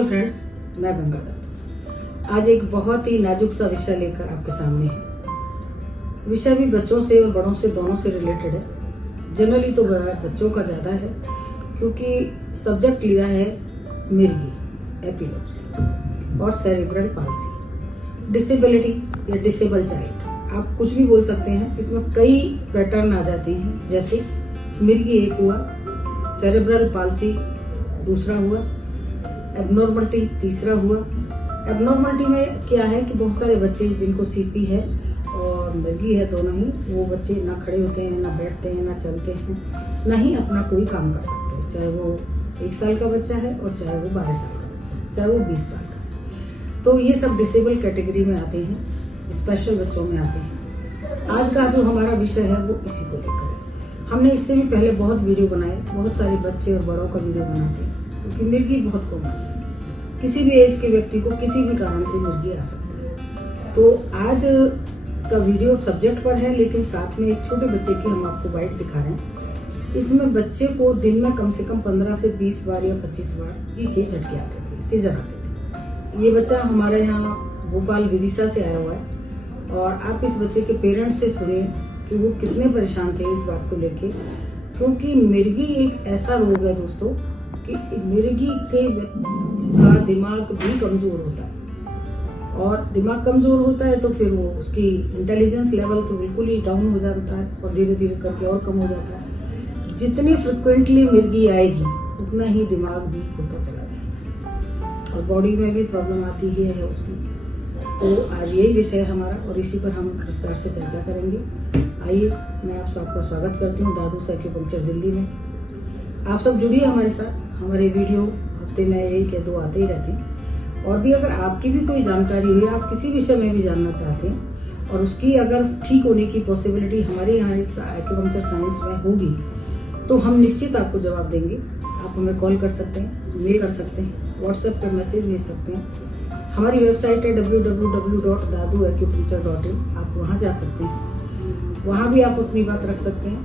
Hello friends, मैं गंगा दत्त आज एक बहुत ही नाजुक सा विषय लेकर आपके सामने है। विषय भी बच्चों से और बड़ों से दोनों से रिलेटेड है। जनरली तो बच्चों का ज्यादा है क्योंकि सब्जेक्ट लिया है मिर्गी, एपिलेप्सी और सेरेब्रल पाल्सी, डिसेबिलिटी या डिसेबल चाइल्ड, आप कुछ भी बोल सकते हैं। इसमें कई पैटर्न आ जाते हैं, जैसे मिर्गी एक हुआ, सेरेब्रल पाल्सी दूसरा हुआ, एबनॉर्मलिटी तीसरा हुआ। एबनॉर्मलिटी में क्या है कि बहुत सारे बच्चे जिनको सीपी है और मिर्गी है, दोनों ही, वो बच्चे ना खड़े होते हैं, ना बैठते हैं, ना चलते हैं, ना ही अपना कोई काम कर सकते हैं, चाहे वो 1 साल का बच्चा है और चाहे वो 12 साल का बच्चा, चाहे वो 20 साल का। तो ये सब डिसेबल कैटेगरी में आते हैं, स्पेशल बच्चों में आते हैं। आज का जो हमारा विषय है वो इसी को लेकर है। हमने इससे भी पहले बहुत वीडियो बनाए, बहुत सारे बच्चे और बड़ों का वीडियो बनाते हैं, क्योंकि मिर्गी बहुत कॉमन है। किसी भी एज के व्यक्ति को किसी भी कारण से मिर्गी आ सकती है। तो आज का वीडियो सब्जेक्ट पर है, लेकिन साथ में एक छोटे बच्चे की हम आपको बाइट दिखा रहे हैं। इसमें बच्चे को दिन में कम से कम 15 से 20 बार या 25 बार के झटके आते थे, सीजर आते थे। ये बच्चा हमारे यहाँ भोपाल विदिशा से आया हुआ है और आप इस बच्चे के पेरेंट्स से सुनिए कि वो कितने परेशान थे इस बात को लेके, क्योंकि मिर्गी एक ऐसा रोग है दोस्तों कि मिर्गी के का दिमाग भी कमजोर होता है, और दिमाग कमजोर होता है तो फिर वो उसकी इंटेलिजेंस लेवल तो बिल्कुल ही डाउन हो जाता है और धीरे धीरे करके और कम हो जाता है। जितनी फ्रिक्वेंटली मिर्गी आएगी उतना ही दिमाग भी होता चला जाएगा और बॉडी में भी प्रॉब्लम आती ही है उसकी। तो आज यही विषय है हमारा और इसी पर हम विस्तार से चर्चा करेंगे। आइए, मैं आप सबका स्वागत करती हूँ दादूस एक्यूपंक्चर दिल्ली में। आप सब जुड़िए हमारे साथ। हमारे वीडियो हफ्ते में 1 या 2 आते ही रहते हैं। और भी अगर आपकी भी कोई जानकारी हुई, आप किसी विषय में भी जानना चाहते हैं और उसकी अगर ठीक होने की पॉसिबिलिटी हमारे यहाँ इस एक्यूपंक्चर साइंस में होगी, तो हम निश्चित आपको जवाब देंगे। आप हमें कॉल कर सकते हैं, मेल कर सकते हैं, व्हाट्सएप पर मैसेज भेज सकते हैं। हमारी वेबसाइट है www.daduacupuncture.in, आप वहाँ जा सकते हैं, वहाँ भी आप अपनी बात रख सकते हैं।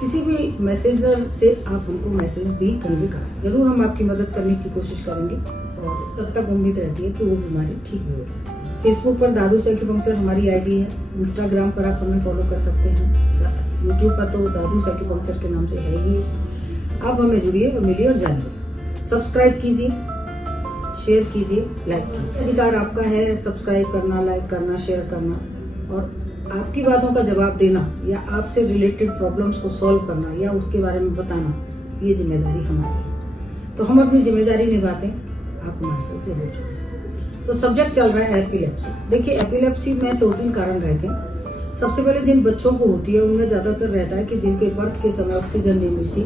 किसी भी मैसेजर से आप हमको मैसेज भी कन्वे करा सकते हैं। जरूर हम आपकी मदद करने की कोशिश करेंगे और तब तक उम्मीद रहती है कि वो बीमारी ठीक भी हो जाए। फेसबुक पर दादूस एक्यूपंक्चर हमारी आईडी है, इंस्टाग्राम पर आप हमें फॉलो कर सकते हैं, यूट्यूब पर तो दादूस एक्यूपंक्चर के नाम से है ही। आप हमें जुड़िए और मिलिए और जानिए। सब्सक्राइब कीजिए, शेयर कीजिए, लाइक कीजिए। अधिकार आपका है सब्सक्राइब करना, लाइक करना, शेयर करना और आपकी बातों का जवाब देना या आपसे रिलेटेड प्रॉब्लम्स को सॉल्व करना या उसके बारे में बताना, ये जिम्मेदारी हमारी है। तो हम अपनी जिम्मेदारी निभाते हैं, आप हमारे साथ जरूर जुड़िए। तो सब्जेक्ट चल रहा है एपिलेप्सी। देखिए, एपिलेप्सी में 2-3 कारण रहते हैं। सबसे पहले जिन बच्चों को होती है उनमें ज्यादातर रहता है कि जिनके बर्थ के समय ऑक्सीजन नहीं मिलती,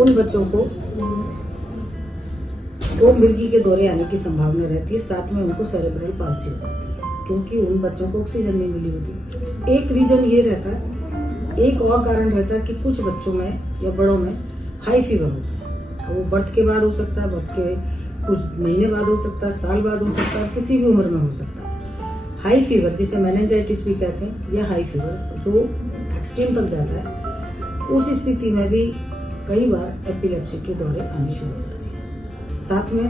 उन बच्चों को वो मिर्गी के दौरे आने की संभावना रहती है। साथ में उनको सेरेब्रल पाल्सी हो जाती है क्योंकि उन बच्चों को ऑक्सीजन नहीं मिली होती। एक रीजन ये रहता है। एक और कारण रहता है कि कुछ बच्चों में या बड़ों में हाई फीवर होता है। वो बर्थ के बाद हो सकता है, बर्थ के कुछ महीने बाद हो सकता है, साल बाद हो सकता है, किसी भी उम्र में हो सकता है। हाई फीवर जिसे मेनिंजाइटिस भी कहते हैं, या हाई फीवर जो एक्सट्रीम तक जाता है, उस स्थिति में भी कई बार एपिलेप्सी के दौरे आने शुरू हो जाते हैं। साथ में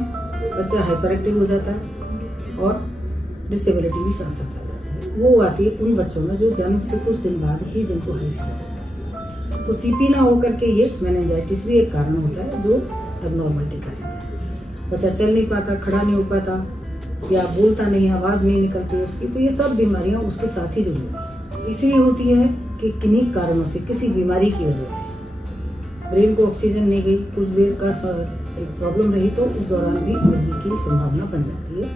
बच्चा हाइपर एक्टिव हो जाता है और डिसेबिलिटी भी साथ साथ आ जाती है। वो आती है उन बच्चों में जो जन्म से कुछ दिन बाद ही जिनको हाई फीवर होता है। तो सीपी ना होकर के ये मेनिंजाइटिस भी एक कारण होता है जो एबनॉर्मलिटी का रहता है। बच्चा चल नहीं पाता, खड़ा नहीं हो पाता या बोलता नहीं, आवाज नहीं निकलती उसकी। तो ये सब बीमारियां उसके साथ ही जुड़ी हुई है। इसलिए होती है कि किन्हीं कारणों से, किसी बीमारी की वजह से ब्रेन को ऑक्सीजन नहीं गई, कुछ देर का एक प्रॉब्लम रही, तो उस दौरान भी मिर्गी की संभावना बन जाती है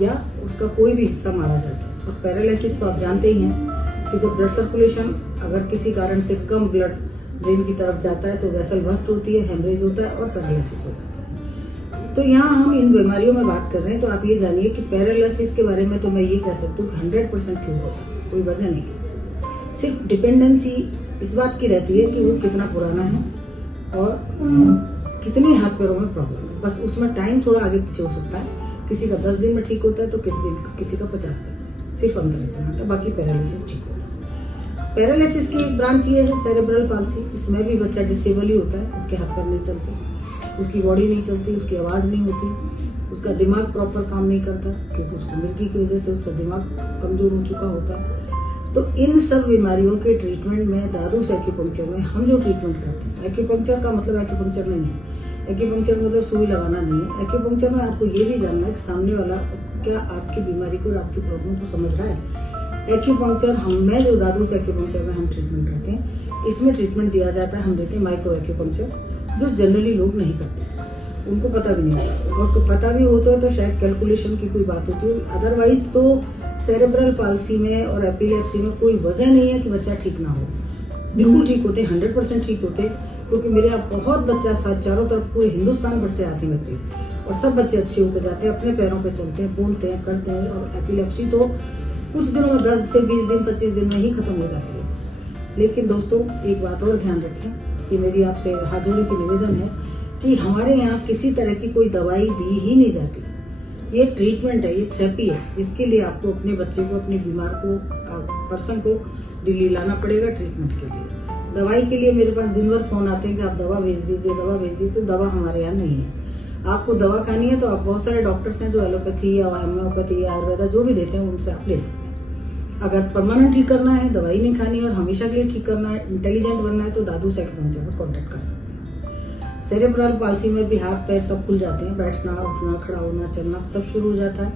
या उसका कोई भी हिस्सा मारा जाता है। और पैरालिसिस तो आप जानते ही हैं कि जब ब्लड सर्कुलेशन अगर किसी कारण से कम ब्लड ब्रेन की तरफ जाता है तो वेसल बस्ट होती है, हेमरेज होता है और पैरालिसिस हो जाता है। तो यहाँ हम इन बीमारियों में बात कर रहे हैं, तो आप ये जानिए कि पैरालिसिस के बारे में तो मैं ये कह सकती हूँ कि 100% क्योर होता है, कोई वजह नहीं है। सिर्फ डिपेंडेंसी इस बात की रहती है कि वो कितना पुराना है और कितनी हाथ पैरों में प्रॉब्लम है, बस उसमें टाइम थोड़ा आगे पीछे हो सकता है। किसी का 10 दिन में ठीक होता है तो किसी का 50 दिन, सिर्फ अंतर इतना होता है, बाकी पैरालिसिस ठीक होता है। पैरालिसिस की एक ब्रांच ये है सेरेब्रल पाल्सी। इसमें भी बच्चा डिसेबल ही होता है, उसके हाथ पैर नहीं चलते, उसकी बॉडी नहीं चलती, उसकी आवाज नहीं होती, उसका दिमाग प्रॉपर काम नहीं करता क्योंकि उसको मिर्गी की वजह से उसका दिमाग कमजोर हो चुका होता है। तो इन सब बीमारियों के ट्रीटमेंट में दादूस एक्यूपंक्चर में हम जो ट्रीटमेंट करते हैं, एक्यूपंक्चर का मतलब एक्यूपंक्चर नहीं है, एक्यूपंक्चर मतलब सुई लगाना नहीं है। एक्यूपंक्चर में आपको ये भी जानना है कि सामने वाला क्या आपकी बीमारी को और आपकी प्रॉब्लम को समझ रहा है। एक्यूपंक्चर मैं जो दादूस एक्यूपंक्चर में हम ट्रीटमेंट करते हैं, इसमें ट्रीटमेंट दिया जाता है, हम देते हैं माइक्रो एक्यूपंक्चर, जो जनरली लोग नहीं करते, उनको पता भी नहीं होता, और पता भी होता है तो शायद कैलकुलेशन की कोई बात होती है। अदरवाइज तो सेरेब्रल पाल्सी में और एपिलेप्सी में कोई वजह नहीं है कि बच्चा ठीक ना हो, बिल्कुल ठीक होते, 100% ठीक होते, क्योंकि मेरे यहाँ बहुत बच्चा साथ चारों तरफ पूरे हिंदुस्तान भर से आते हैं बच्चे, और सब बच्चे अच्छे होकर जाते हैं, अपने पैरों पे चलते हैं, बोलते हैं, करते हैं। और एपिलेप्सी तो कुछ दिनों में 10 से 20 दिन 25 दिन में ही खत्म हो जाती है। लेकिन दोस्तों एक बात और ध्यान रखें कि मेरी आपसे हाथ जोड़े की निवेदन है कि हमारे यहाँ किसी तरह की कोई दवाई दी ही नहीं जाती। ये ट्रीटमेंट है, ये थेरेपी है, जिसके लिए आपको अपने बच्चे को, अपने बीमार को, पर्सन को दिल्ली लाना पड़ेगा ट्रीटमेंट के लिए। दवाई के लिए मेरे पास दिन भर फोन आते हैं कि आप दवा भेज दीजिए, दवा भेज दीजिए। तो दवा हमारे यहाँ नहीं है। आपको दवा खानी है तो आप बहुत सारे डॉक्टर्स हैं जो एलोपैथी या होम्योपैथी या आयुर्वेदा जो भी देते हैं उनसे आप ले सकते हैं। अगर परमानेंट ठीक करना है, दवाई नहीं खानी है और हमेशा के लिए ठीक करना है, इंटेलिजेंट बनना है, तो दादूस एक्यूपंक्चर में कॉन्टेक्ट कर सकते हैं। सेरेब्रल पाल्सी में भी हाथ पैर सब खुल जाते हैं, बैठना, उठना, खड़ा होना, चलना सब शुरू हो जाता है।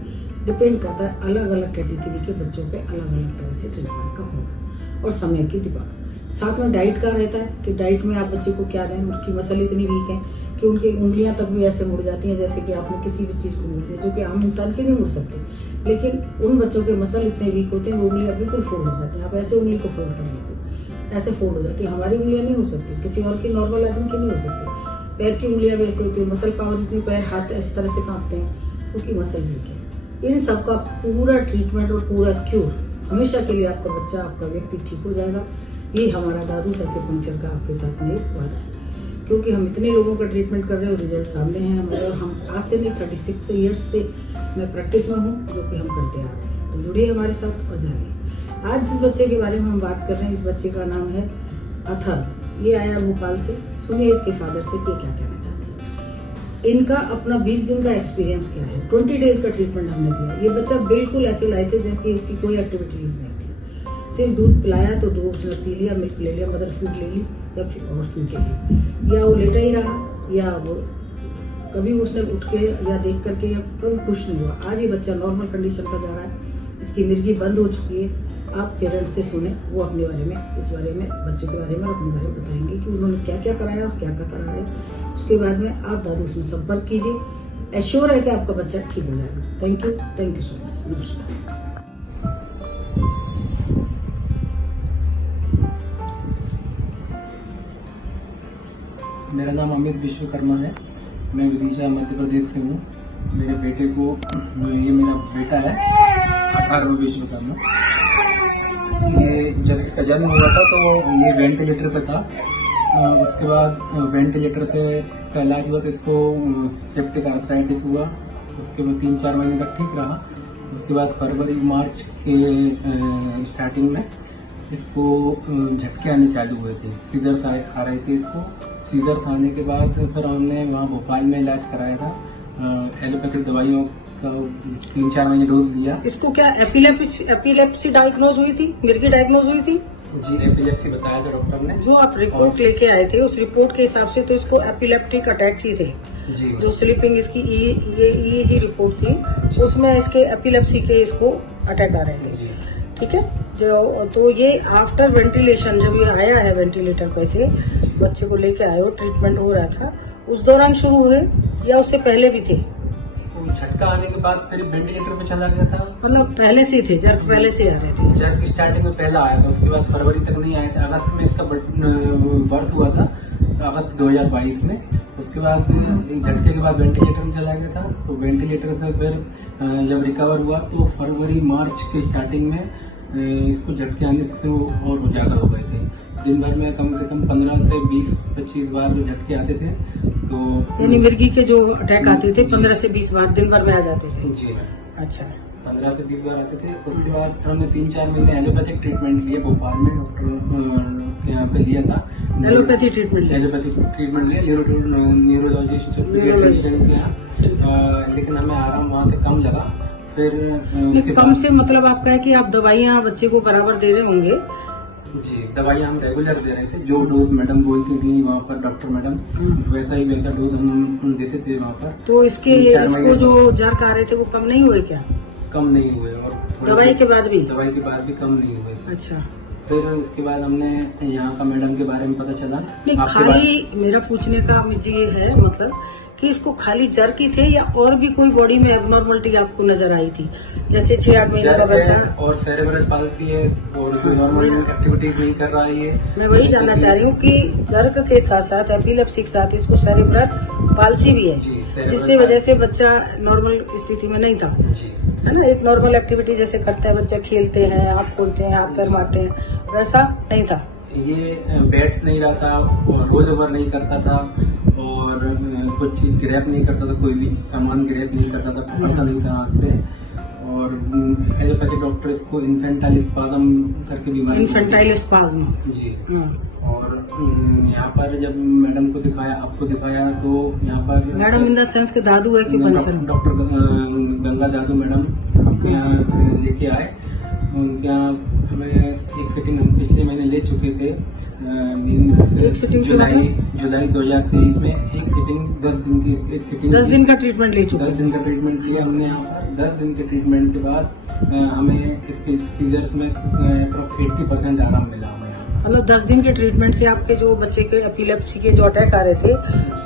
डिपेंड करता है अलग अलग कैटेगरी के बच्चों पे अलग अलग तरह से ट्रीटमेंट का होगा और समय की दिमाग। साथ में डाइट का रहता है कि डाइट में आप बच्चे को क्या दें। उसकी मसल इतनी वीक है कि उनकी उंगलियां तक भी ऐसे मुड़ जाती हैं जैसे कि आपने किसी भी चीज को मुड़ दिया, जो कि आम इंसान के नहीं मुड़ सकते। लेकिन उन बच्चों के मसल इतने वीक होते हैं वो उंगलियां बिल्कुल फोल्ड हो जाती हैं। आप ऐसे उंगली को फोल्ड कर लीजिए, ऐसे फोल्ड हो जाती है। हमारी उंगलियां नहीं हो सकती, किसी और की नॉर्मल आदमी की नहीं हो सकती। पैर की उंगलियां भी ऐसी होती है, मसल पावर इतनी, पैर हाथ इस तरह से कांपते हैं क्योंकि मसल वीक है। इन सब का पूरा ट्रीटमेंट और पूरा क्यूर हमेशा के लिए आपका बच्चा, आपका व्यक्ति ठीक हो जाएगा। ये हमारा दादूस एक्यूपंक्चर का आपके साथ में एक वादा है, क्योंकि हम इतने लोगों का ट्रीटमेंट कर रहे हैं और रिजल्ट सामने हैं हमारे। और हम आज से नहीं 36 ईयर्स से मैं प्रैक्टिस में हूँ, जो कि हम करते आ रहे हैं। तो जुड़िए हमारे साथ और जानिए। आज जिस बच्चे के बारे में हम बात कर रहे हैं, इस बच्चे का नाम है अथर्व। ये आया भोपाल से। सुनिए इसके फादर से क्या कहना चाहते हैं। इनका अपना 20 दिन का एक्सपीरियंस क्या है। 20 डेज का ट्रीटमेंट हमने दिया। ये बच्चा बिल्कुल ऐसे लाए थे जैसे उसकी कोई एक्टिविटीज नहीं थी, सिर्फ दूध पिलाया तो दूध उसने पी लिया, मिल्क ले लिया, मदर फूड ले ली या फिर और फूड ले ली, या वो लेटा ही रहा, या वो कभी उसने उठ के या देख करके या कभी कुछ नहीं हुआ। आज ये बच्चा नॉर्मल कंडीशन पर जा रहा है, इसकी मिर्गी बंद हो चुकी है। आप पेरेंट्स से सुने, वो अपने बारे में, इस बारे में, बच्चे के बारे में और अपने बारे में बताएंगे कि उन्होंने क्या क्या कराया और क्या क्या करा रहे। उसके बाद में आप दादूस में संपर्क कीजिए। एश्योर है कि आपका बच्चा ठीक हो जाएगा। Thank you so much. नमस्कार। मेरा नाम अमित विश्वकर्मा है। मैं विदिशा मध्य प्रदेश से हूँ। मेरे बेटे को, ये मेरा बेटा है अथर्व विश्वकर्मा। ये जब इसका जन्म हुआ था तो ये वेंटिलेटर पे था। उसके बाद वेंटिलेटर से इसका इलाज हुआ तो इसको सेप्टिक आर्थराइटिस हुआ। उसके बाद 3-4 महीने तक ठीक रहा। उसके बाद फरवरी मार्च के स्टार्टिंग में इसको झटके आने चालू हुए थे, सीजर्स आ रहे थे इसको। सीजर्स आने के बाद फिर हमने वहाँ भोपाल में इलाज कराया था। एलोपैथिक दवाइयों का 3-4 महीने डोज दिया। इसको क्या एपिलेप्सी डायग्नोज हुई थी, मिर्गी डायग्नोज हुई थी? जी, एपिलेप्सी बताया था डॉक्टर ने। जो आप रिपोर्ट लेके आए थे उस रिपोर्ट के हिसाब से तो इसको एपिलेप्टिक अटैक ही थे जी। जो स्लीपिंग इसकी ये EEG रिपोर्ट थी, उसमें इसके एपिलेप्सी के इसको अटैक आ रहे थे। ठीक है, जो तो ये आफ्टर वेंटिलेशन, जब ये आया है वेंटिलेटर पे से बच्चे को लेके आए हो, ट्रीटमेंट हो रहा था, उस दौरान शुरू हुए या उससे पहले भी थे? झटका आने के बाद फिर वेंटिलेटर पे चला गया था। मतलब पहले से थे, जर्क पहले से आ रहे थे? जर्क स्टार्टिंग में पहला आया था, उसके बाद फरवरी तक नहीं आया था। अगस्त में इसका बर्थ हुआ था, अगस्त 2022 में। उसके बाद झटके के बाद वेंटिलेटर में चला गया था। तो वेंटिलेटर से फिर जब रिकवर हुआ तो फरवरी मार्च के स्टार्टिंग में इसको झटके आने से और उजागर हो गए थे। दिन भर में कम से कम 15 से 20-25 बार झटके आते थे। तो यानी मिर्गी के जो अटैक आते थे 15 से 20 बार दिन भर में आ जाते थे? जी। अच्छा। 15 से 20 बार आते थे। उसके बाद फिर हमने 3-4 महीने एलोपैथिक ट्रीटमेंट लिए भोपाल में, डॉक्टर के यहाँ पे लिया था। एलोपैथी ट्रीटमेंट लिया न्यूरोलॉजिस्ट के यहाँ, लेकिन हमें आराम वहाँ से कम लगा। फिर उसके कम से मतलब आपका है कि आप दवाइयाँ बच्चे को बराबर दे रहे होंगे? जी, दवाइयाँ हम रेगुलर दे रहे थे, जो डोज मैडम बोलती थी वहाँ पर डॉक्टर मैडम, वैसा डोज हम देते थे वहाँ पर। तो इसको जो जर्क आ रहे थे वो कम नहीं हुए क्या? कम नहीं हुए, और दवाई के बाद भी कम नहीं हुए। अच्छा, फिर उसके बाद हमने यहाँ का मैडम के बारे में पता चला। नहीं, खाली मेरा पूछने का मुझे ये है मतलब कि इसको खाली जर्क ही थे या और भी कोई बॉडी में एबनॉर्मलिटी आपको नजर आई थी? जैसे 6-8 महीने का बच्चा और सेरेब्रल पाल्सी है और कोई नॉर्मल एक्टिविटीज नहीं कर रहा है। मैं वही जानना चाह रही हूँ कि जर्क के साथ साथ एपिलेप्सी के साथ इसको सेरेब्रल पाल्सी भी है, जिसकी वजह से बच्चा नॉर्मल स्थिति में नहीं था, है ना? एक नॉर्मल एक्टिविटी जैसे करता है बच्चा, खेलते हैं, हाथ खोलते हैं, हाथ पैर मारते हैं, वैसा नहीं था। ये बैठ नहीं रहा था और रोल ओवर नहीं करता था और कुछ चीज ग्रैप नहीं करता था, कोई भी सामान ग्रैप नहीं करता था, पकड़ता नहीं था हाथ से। और एलोपैथिक डॉक्टर इसको इन्फेंटाइल स्पाज्म करके बीमारी, इन्फेंटाइल स्पाज्म जी। और यहाँ पर जब मैडम को दिखाया, आपको दिखाया, तो यहाँ पर मैडम इन द सेंस के दादू है कि डॉक्टर गंगा दादू मैडम आपके यहाँ लेके आए। उनके यहाँ हमें एक सिटिंग हम पिछले महीने ले चुके थे, जुलाई 2023 में एक सिटिंग 10 दिन की, एक सिटिंग 10 दिन का ट्रीटमेंट ले चुके, 10 दिन का ट्रीटमेंट लिया हमने यहाँ पर। 10 दिन के ट्रीटमेंट के बाद हमें इसके सीजर्स में अप्रॉक्स 80% आराम मिला हमें। मतलब 10 दिन के ट्रीटमेंट से आपके जो बच्चे के एपिलेप्सी के जो अटैक आ रहे थे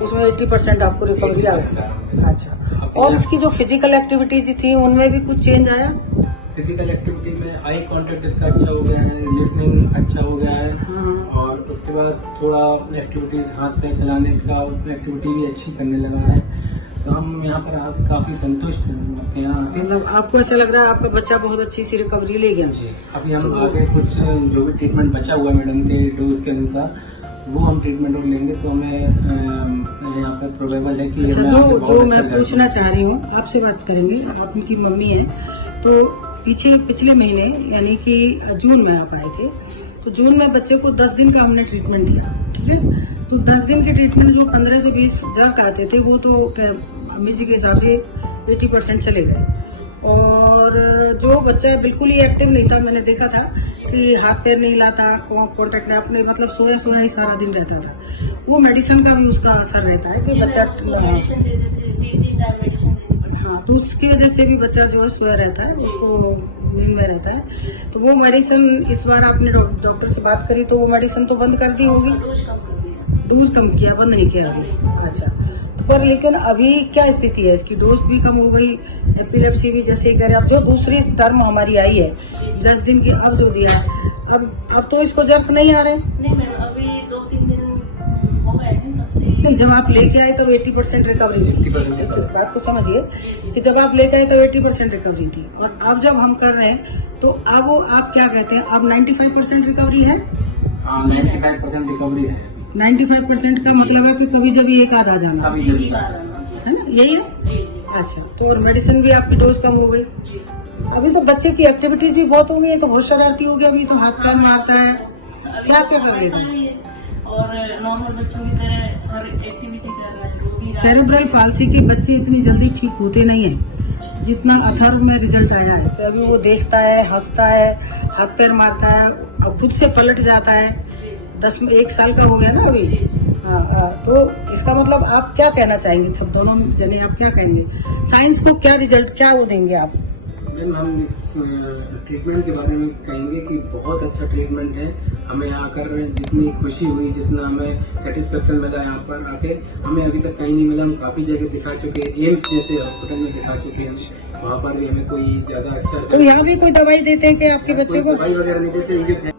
उसमें 80% आपको रिकवरी आ गई। अच्छा, और इसकी जो फिजिकल एक्टिविटीज थी उनमें भी कुछ चेंज आया? फिजिकल एक्टिविटी में आई कांटेक्ट इसका अच्छा हो गया है, लिसनिंग अच्छा हो गया है, और उसके बाद थोड़ा एक्टिविटीज हाथ पैर चलाने का एक्टिविटी भी अच्छी करने लगा है। तो हम यहाँ पर काफी संतुष्ट हैं आपके यहाँ। मतलब आपको ऐसा लग रहा है आपका बच्चा बहुत अच्छी सी रिकवरी ले गया? जी, अभी हम आगे कुछ जो भी ट्रीटमेंट बचा हुआ है मैडम के डोज के अनुसार, वो हम ट्रीटमेंट और लेंगे तो हमें यहाँ पर प्रोबेबल है कि जो मैं पूछना चाह रही हूँ, आपसे बात करेंगे, आप उनकी मम्मी है, तो पिछले महीने यानी कि जून में आप आए थे, तो जून में बच्चे को 10 दिन का हमने ट्रीटमेंट दिया, ठीक है? तो 10 दिन के ट्रीटमेंट जो 15 से 20 जर्क आते थे वो तो अम्मी जी के हिसाब से 80% चले गए, और जो बच्चा बिल्कुल ही एक्टिव नहीं था, मैंने देखा था कि हाथ पैर नहीं हिलाता, कॉन्टेक्ट में अपने मतलब सोया ही सारा दिन रहता था, वो मेडिसिन का भी उसका असर रहता है कि बच्चा, हाँ, तो उसकी वजह से भी बच्चा जो है सोया रहता है, उसको नींद में रहता है। तो वो मेडिसिन इस बार आपने डॉक्टर से बात करी तो वो मेडिसिन तो बंद कर दी होगी? डोज कम किया, बंद नहीं किया अभी? अच्छा, तो पर लेकिन अभी क्या स्थिति है इसकी? डोज भी कम हो गई, एपिलेप्सी भी जैसे कह रहे, अब जो दूसरी टर्म हमारी आई है 10 दिन की, अब जो दिया, अब तो इसको जर्क नहीं आ रहे? नहीं मैम, अभी 2-3 दिन हो गए हैं तब से। नहीं, जब आप लेके आए तब 80% रिकवरी थी, बात को समझिए कि जब आप लेके आए तब 80% रिकवरी थी, और अब जब हम कर रहे हैं तो अब आप क्या कहते हैं, अब 95% रिकवरी है? 95% रिकवरी है। 95% का मतलब है कि कभी जब एक आध आ जाना, है ना, यही है? अच्छा, तो और मेडिसिन भी आपकी डोज कम हो गई। अभी तो बच्चे की एक्टिविटीज भी बहुत हो गई, तो बहुत शरारती हो गया, अभी तो हाथ पैर मारता है, क्या कर रहे थे? और नॉर्मल बच्चों की तरह हर एक्टिविटी कर रहा है, वो भी। सेरेब्रल पाल्सी के बच्चे इतनी जल्दी ठीक होते नहीं है जितना अथर्व में रिजल्ट आया है। तो अभी वो देखता है, हंसता है, हाथ पैर मारता है, अब खुद से पलट जाता है, 1 साल का हो गया ना अभी। हाँ, तो इसका मतलब आप क्या कहना चाहेंगे, सब दोनों जने आप क्या कहेंगे? साइंस को क्या रिजल्ट, क्या वो देंगे आप? मैम, हम इस ट्रीटमेंट के बारे में कहेंगे कि बहुत अच्छा ट्रीटमेंट है। हमें आकर जितनी खुशी हुई, जितना हमें सेटिस्फेक्शन मिला यहाँ पर आके, हमें अभी तक कहीं नहीं मिला। हम काफी जगह दिखा चुके, एम्स जैसे हॉस्पिटल में दिखा चुके हैं, वहाँ पर भी हमें कोई ज्यादा अच्छा। तो यहाँ भी कोई दवाई देते हैं कि आपके बच्चे को? दवाई वगैरह नहीं देते।